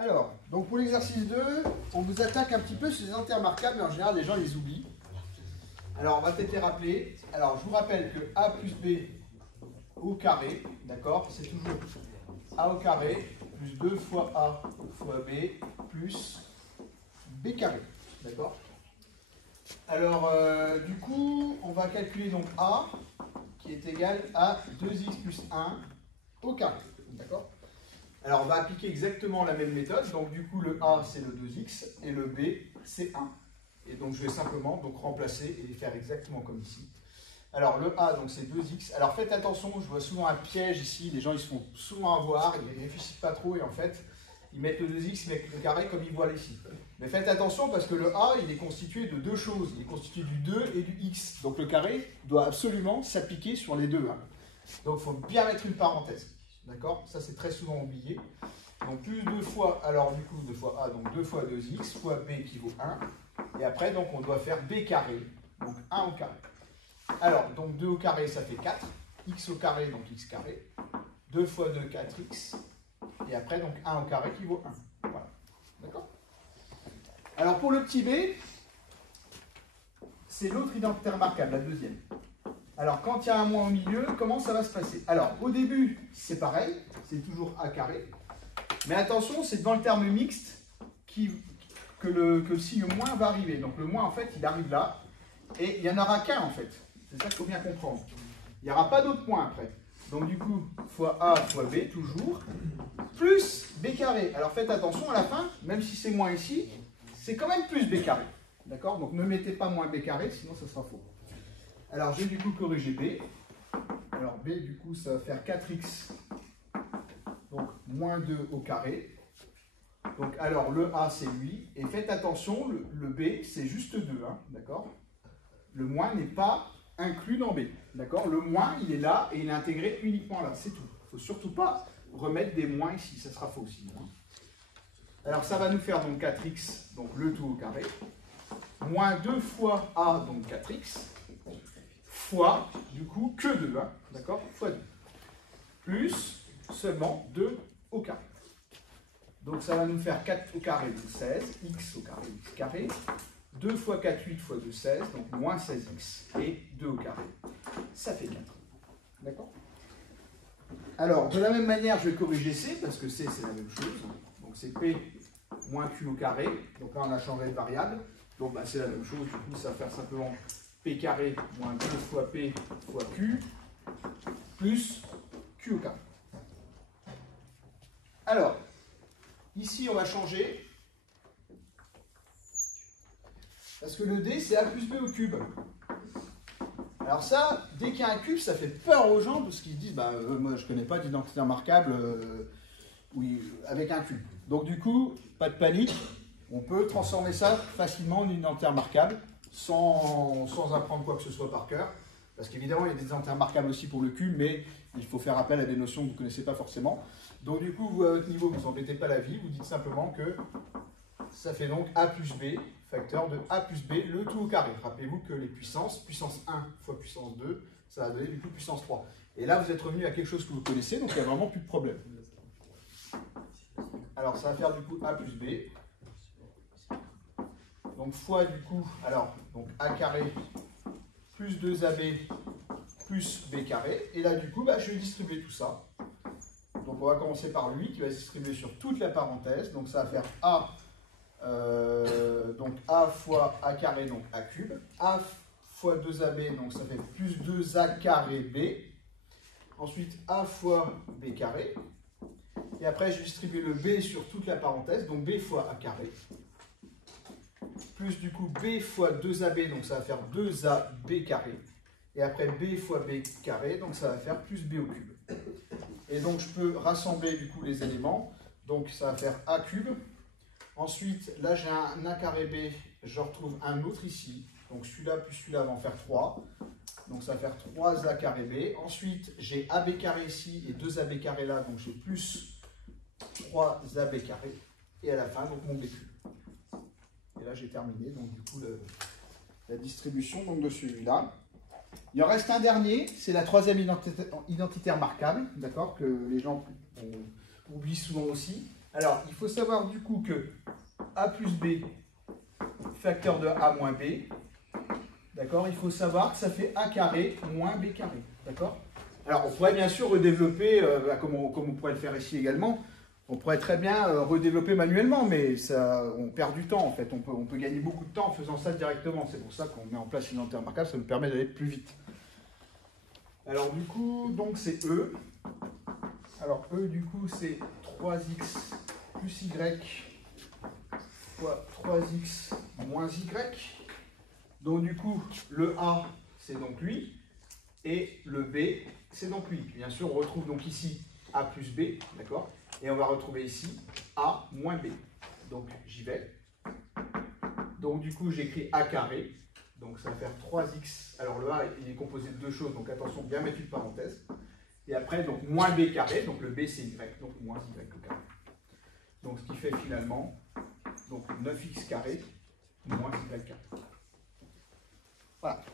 Alors, donc pour l'exercice 2, on vous attaque un petit peu sur les identités remarquables, mais en général, les gens les oublient. Alors, on va peut-être les rappeler. Alors, je vous rappelle que a plus b au carré, d'accord, c'est toujours a au carré plus 2 fois a fois b plus b carré, d'accord. Alors, du coup, on va calculer donc a qui est égal à 2x plus 1 au carré, d'accord. Alors, on va appliquer exactement la même méthode. Donc, du coup, le a, c'est le 2x et le b, c'est 1. Et donc, je vais simplement donc, remplacer et faire exactement comme ici. Alors, le a, donc c'est 2x. Alors, faites attention, je vois souvent un piège ici. Les gens, ils se font souvent avoir, ils ne réfléchissent pas trop et en fait, ils mettent le 2x, ils mettent le carré comme ils voient ici. Mais faites attention parce que le a, il est constitué de deux choses. Il est constitué du 2 et du x. Donc, le carré doit absolument s'appliquer sur les deux. Hein. Donc, il faut bien mettre une parenthèse. D'accord? Ça, c'est très souvent oublié. Donc, plus 2 fois, alors du coup, 2 fois a, donc 2 fois 2x, fois b qui vaut 1. Et après, donc, on doit faire b carré, donc 1 au carré. Alors, donc 2 au carré, ça fait 4. X au carré, donc x carré. 2 fois 2, 4x. Et après, donc 1 au carré qui vaut 1. Voilà. D'accord? Alors, pour le petit b, c'est l'autre identité remarquable, la deuxième. Alors, quand il y a un moins au milieu, comment ça va se passer? Alors, au début, c'est pareil, c'est toujours a carré. Mais attention, c'est dans le terme mixte que le signe moins va arriver. Donc, le moins, en fait, il arrive là. Et il n'y en aura qu'un, en fait. C'est ça qu'il faut bien comprendre. Il n'y aura pas d'autre point après. Donc, du coup, fois a fois b, toujours, plus b carré. Alors, faites attention, à la fin, même si c'est moins ici, c'est quand même plus b carré. D'accord? Donc, ne mettez pas moins b carré, sinon ça sera faux. Alors, je vais du coup corriger b. Alors, b, du coup, ça va faire 4x, donc moins 2 au carré. Donc, alors, le a, c'est lui. Et faites attention, le b, c'est juste 2, hein, d'accord? Le moins n'est pas inclus dans b, d'accord? Le moins, il est là et il est intégré uniquement là, c'est tout. Il ne faut surtout pas remettre des moins ici, ça sera faux aussi. Hein. Alors, ça va nous faire donc 4x, donc le tout au carré, moins 2 fois a, donc 4x, fois, du coup, que 2, hein, d'accord, fois 2, plus seulement 2 au carré. Donc ça va nous faire 4 au carré, donc 16, x au carré, x carré, 2 fois 4, 8 fois 2, 16, donc moins 16x, et 2 au carré, ça fait 4. D'accord? Alors, de la même manière, je vais corriger c, parce que c, c'est la même chose. Donc c'est p moins q au carré, donc là on a changé de variable, donc bah, c'est la même chose, du coup ça va faire simplement p carré moins 2 fois p fois q plus q au carré. Alors, ici on va changer, parce que le d c'est a plus b au cube. Alors ça, dès qu'il y a un cube, ça fait peur aux gens, parce qu'ils se disent, bah, moi je ne connais pas d'identité remarquable oui, avec un cube. Donc du coup, pas de panique, on peut transformer ça facilement en identité remarquable, sans apprendre quoi que ce soit par cœur. Parce qu'évidemment, il y a des identités remarquables aussi pour le cube, mais il faut faire appel à des notions que vous ne connaissez pas forcément. Donc du coup, vous, à votre niveau, vous ne vous embêtez pas la vie, vous dites simplement que ça fait donc a plus b, facteur de a plus b, le tout au carré. Rappelez-vous que les puissances, puissance 1 fois puissance 2, ça va donner du coup puissance 3. Et là, vous êtes revenu à quelque chose que vous connaissez, donc il n'y a vraiment plus de problème. Alors, ça va faire du coup a plus b. Donc fois du coup, alors, donc a carré plus 2ab plus b carré. Et là, du coup, bah, je vais distribuer tout ça. Donc on va commencer par lui, qui va se distribuer sur toute la parenthèse. Donc ça va faire a, donc a fois a carré, donc a cube. A fois 2ab, donc ça fait plus 2a carré b. Ensuite, a fois b carré. Et après, je distribue le b sur toute la parenthèse, donc b fois a carré. Plus du coup b fois 2ab, donc ça va faire 2ab carré. Et après b fois b carré, donc ça va faire plus b au cube. Et donc je peux rassembler du coup les éléments. Donc ça va faire a cube. Ensuite, là j'ai un a carré b, je retrouve un autre ici. Donc celui-là plus celui-là va en faire 3. Donc ça va faire 3a carré b. Ensuite, j'ai ab carré ici et 2ab carré là, donc j'ai plus 3ab carré. Et à la fin, donc mon b cube. Et là, j'ai terminé, donc du coup, la distribution donc, de celui-là. Il en reste un dernier, c'est la troisième identité remarquable, d'accord, que les gens oublient souvent aussi. Alors, il faut savoir du coup que A plus B, facteur de A moins B, d'accord? Il faut savoir que ça fait A carré moins B carré, d'accord? Alors, on pourrait bien sûr redévelopper, comme on pourrait le faire ici également, on pourrait très bien redévelopper manuellement, mais ça, on perd du temps en fait. On peut gagner beaucoup de temps en faisant ça directement. C'est pour ça qu'on met en place une unité remarquable, ça nous permet d'aller plus vite. Alors du coup, donc c'est E. Alors E du coup c'est 3x plus y fois 3x moins y. Donc du coup, le A c'est donc lui, et le B c'est donc lui. Bien sûr, on retrouve donc ici A plus B, d'accord? Et on va retrouver ici A moins B. Donc j'y vais. Donc du coup j'écris A carré. Donc ça va faire 3x. Alors le A il est composé de deux choses. Donc attention, bien mettre une parenthèse. Et après donc moins B carré. Donc le B c'est Y. Donc moins Y au carré. Donc ce qui fait finalement donc 9x carré moins Y carré. Voilà.